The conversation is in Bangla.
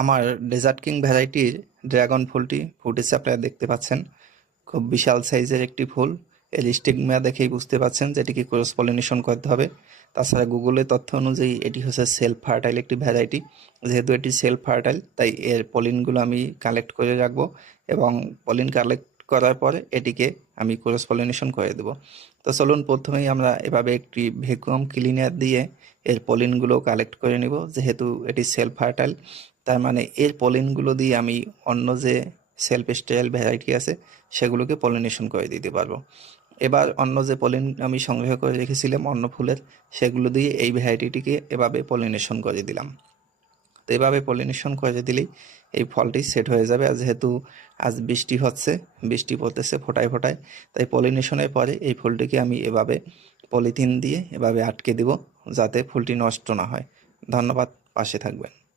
আমার ডেজার্ট কিং ভ্যারাইটির ড্রাগন ফুলটি ফুটেছে, আপনারা দেখতে পাচ্ছেন। খুব বিশাল সাইজের একটি ফুল। এর স্টিগমা দেখেই বুঝতে পাচ্ছেন যে এটিকে ক্রস পলিনেশন করতে হবে। তাছাড়া গুগলের তথ্য অনুযায়ী এটি হচ্ছে সেলফ ফার্টাইল একটি ভ্যারাইটি। যেহেতু এটি সেলফ ফার্টাইল, তাই এর পলিনগুলো আমি কালেক্ট করে রাখবো এবং পলিন কালেক্ট করার পরে এটিকে আমি ক্রস পলিনেশন করে দেবো। তো চলুন প্রথমেই আমরা এভাবে একটি ভ্যাকুয়াম ক্লিনার দিয়ে এর পলিনগুলো কালেক্ট করে নিব। যেহেতু এটি সেলফ ফার্টাইল, তার মানে এর পলিনগুলো দিয়ে আমি অন্য যে সেলফ স্টাইল ভ্যারাইটি আছে সেগুলোকে পলিনেশন করে দিতে পারবো। এবার অন্য যে পলিন আমি সংগ্রহ করে রেখেছিলাম অন্য ফুলের, সেগুলো দিয়ে এই ভ্যারাইটিটিকে এভাবে পলিনেশন করে দিলাম। তো এভাবে পলিনেশন করে দিলেই এই ফলটি সেট হয়ে যাবে। আর যেহেতু আজ বৃষ্টি হচ্ছে, বৃষ্টি পড়তেছে ফোটায় ফোটায়, তাই পলিনেশনের পরে এই ফুলটিকে আমি এভাবে পলিথিন দিয়ে এভাবে আটকে দেব, যাতে ফুলটি নষ্ট না হয়। ধন্যবাদ, পাশে থাকবেন।